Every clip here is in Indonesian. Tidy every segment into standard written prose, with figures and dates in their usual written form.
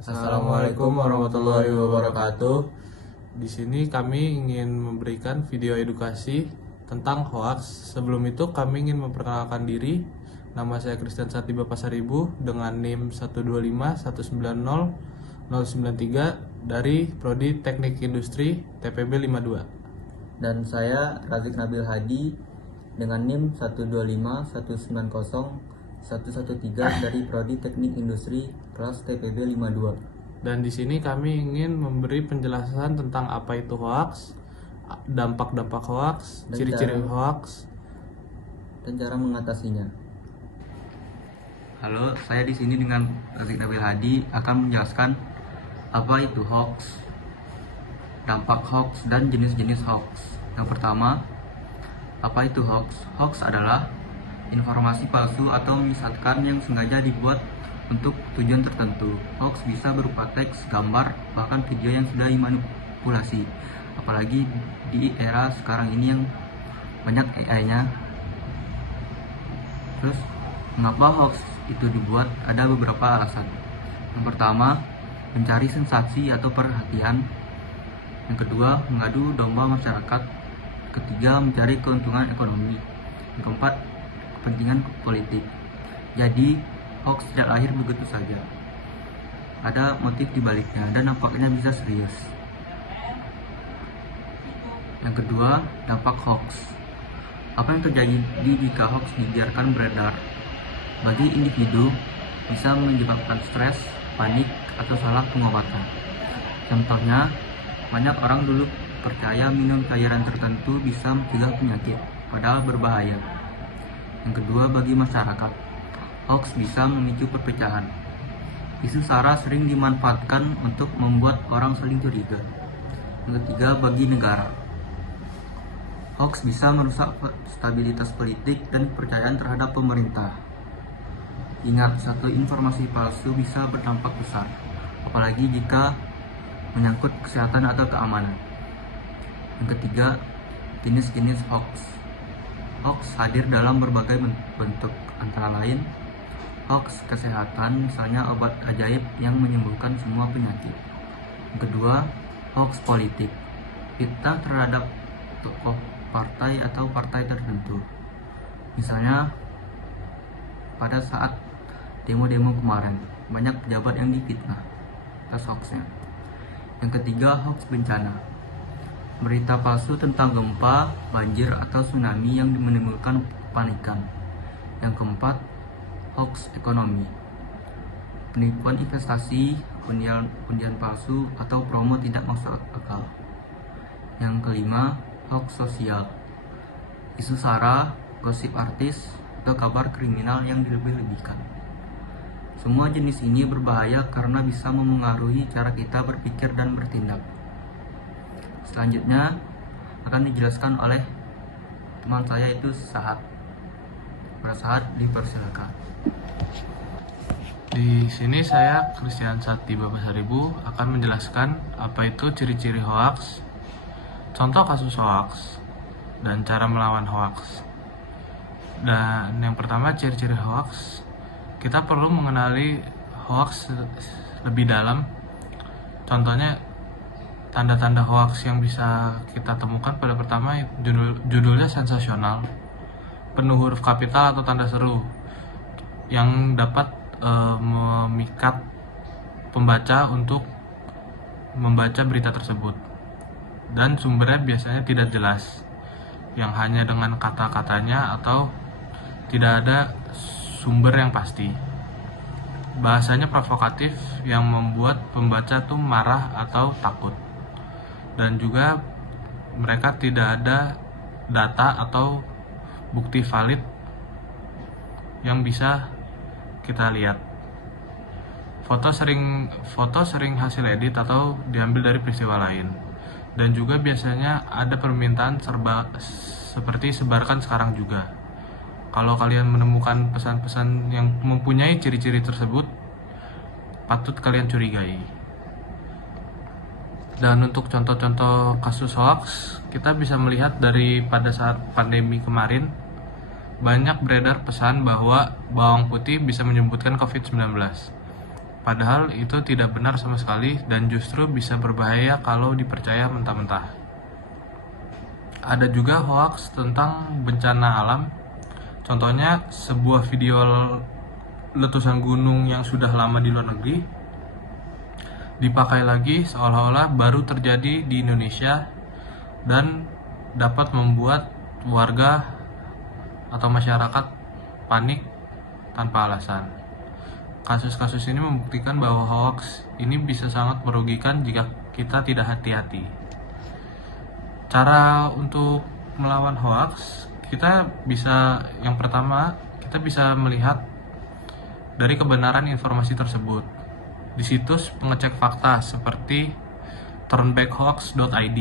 Assalamualaikum warahmatullahi wabarakatuh. Di sini kami ingin memberikan video edukasi tentang hoax. Sebelum itu kami ingin memperkenalkan diri. Nama saya Christian Satiba Pasaribu dengan NIM 125190093 dari Prodi Teknik Industri TPB 52. Dan saya Razik Nabil Hadi dengan NIM 125190113 dari Prodi Teknik Industri kelas TPB 52. Dan di sini kami ingin memberi penjelasan tentang apa itu hoax, dampak-dampak hoax, ciri-ciri hoax, dan cara mengatasinya. Halo, saya di sini dengan Razik Nabil Hadi akan menjelaskan apa itu hoax, dampak hoax, dan jenis-jenis hoax. Yang pertama, apa itu hoax? Hoax adalah informasi palsu atau menyesatkan yang sengaja dibuat untuk tujuan tertentu. Hoax bisa berupa teks, gambar, bahkan video yang sudah dimanipulasi. Apalagi di era sekarang ini yang banyak AI-nya. Terus, mengapa hoax itu dibuat? Ada beberapa alasan. Yang pertama, mencari sensasi atau perhatian. Yang kedua, mengadu domba masyarakat. Ketiga, mencari keuntungan ekonomi. Yang keempat, kepentingan politik. Jadi, hoax tidak lahir begitu saja. Ada motif di baliknya dan nampaknya bisa serius. Yang kedua, dampak hoax. Apa yang terjadi jika hoax dibiarkan beredar? Bagi individu, bisa menyebabkan stres, panik, atau salah pengobatan. Contohnya, banyak orang dulu percaya minum cairan tertentu bisa mencegah penyakit, padahal berbahaya. Yang kedua, bagi masyarakat, hoax bisa memicu perpecahan. Isu SARA sering dimanfaatkan untuk membuat orang saling curiga. Yang ketiga, bagi negara, hoax bisa merusak stabilitas politik dan kepercayaan terhadap pemerintah. Ingat, satu informasi palsu bisa berdampak besar, apalagi jika menyangkut kesehatan atau keamanan. Yang ketiga, jenis-jenis hoax. Hoax hadir dalam berbagai bentuk, antara lain hoax kesehatan, misalnya obat ajaib yang menyembuhkan semua penyakit. Yang kedua, hoax politik, fitnah terhadap tokoh partai atau partai tertentu. Misalnya, pada saat demo-demo kemarin, banyak pejabat yang difitnah atas hoaxnya. Yang ketiga, hoax bencana, berita palsu tentang gempa, banjir, atau tsunami yang menimbulkan kepanikan. Yang keempat, hoax ekonomi, penipuan investasi, undian palsu, atau promo tidak masuk akal. Yang kelima, hoax sosial, isu SARA, gosip artis, atau kabar kriminal yang dilebih-lebihkan. Semua jenis ini berbahaya karena bisa memengaruhi cara kita berpikir dan bertindak. Selanjutnya akan dijelaskan oleh teman saya, itu Sahat. Para Sahat, dipersilakan. Di sini saya Christian Satiba Pasaribu akan menjelaskan apa itu ciri-ciri hoax, contoh kasus hoax, dan cara melawan hoax. Dan yang pertama, ciri-ciri hoax. Kita perlu mengenali hoax lebih dalam. Contohnya, tanda-tanda hoax yang bisa kita temukan pada pertama, judulnya sensasional, penuh huruf kapital atau tanda seru yang dapat memikat pembaca untuk membaca berita tersebut, dan sumbernya biasanya tidak jelas, yang hanya dengan kata-katanya atau tidak ada sumber yang pasti. Bahasanya provokatif yang membuat pembaca tuh marah atau takut, dan juga mereka tidak ada data atau bukti valid yang bisa kita lihat. Foto sering hasil edit atau diambil dari peristiwa lain, dan juga biasanya ada permintaan seperti sebarkan sekarang juga. Kalau kalian menemukan pesan-pesan yang mempunyai ciri-ciri tersebut, patut kalian curigai. Dan untuk contoh-contoh kasus hoax, kita bisa melihat dari pada saat pandemi kemarin, banyak beredar pesan bahwa bawang putih bisa menyembuhkan COVID-19. Padahal itu tidak benar sama sekali dan justru bisa berbahaya kalau dipercaya mentah-mentah. Ada juga hoaks tentang bencana alam. Contohnya sebuah video letusan gunung yang sudah lama di luar negeri dipakai lagi seolah-olah baru terjadi di Indonesia dan dapat membuat warga atau masyarakat panik tanpa alasan. Kasus-kasus ini membuktikan bahwa hoax ini bisa sangat merugikan jika kita tidak hati-hati. Cara untuk melawan hoax, yang pertama, kita bisa melihat dari kebenaran informasi tersebut di situs pengecek fakta seperti turnbackhoax.id.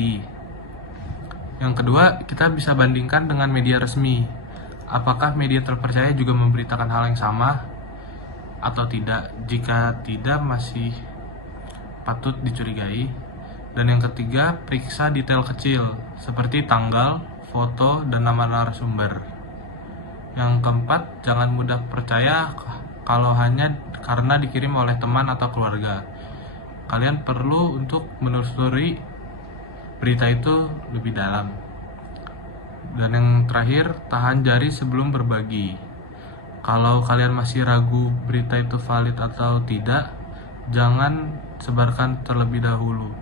Yang kedua, kita bisa bandingkan dengan media resmi. Apakah media terpercaya juga memberitakan hal yang sama atau tidak? Jika tidak, masih patut dicurigai. Dan yang ketiga, periksa detail kecil seperti tanggal, foto, dan nama narasumber. Yang keempat, jangan mudah percaya kalau hanya karena dikirim oleh teman atau keluarga. Kalian perlu untuk menelusuri berita itu lebih dalam. Dan yang terakhir, tahan jari sebelum berbagi. Kalau kalian masih ragu berita itu valid atau tidak, jangan sebarkan terlebih dahulu.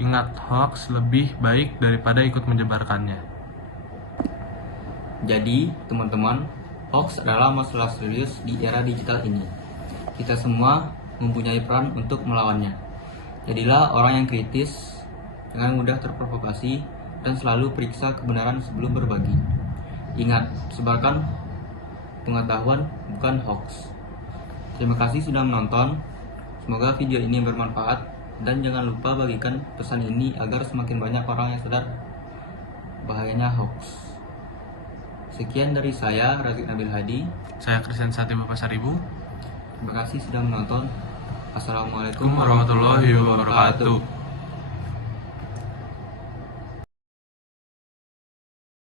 Ingat, hoax lebih baik daripada ikut menyebarkannya. Jadi, teman-teman, hoax adalah masalah serius di era digital ini. Kita semua mempunyai peran untuk melawannya. Jadilah orang yang kritis, jangan mudah terprovokasi, dan selalu periksa kebenaran sebelum berbagi. Ingat, sebarkan pengetahuan, bukan hoax. Terima kasih sudah menonton. Semoga video ini bermanfaat. Dan jangan lupa bagikan pesan ini agar semakin banyak orang yang sadar bahayanya hoax. Sekian dari saya, Razik Nabil Hadi. Saya Christian Satya Bapak Saribu. Terima kasih sudah menonton. Assalamualaikum Warahmatullahi wabarakatuh.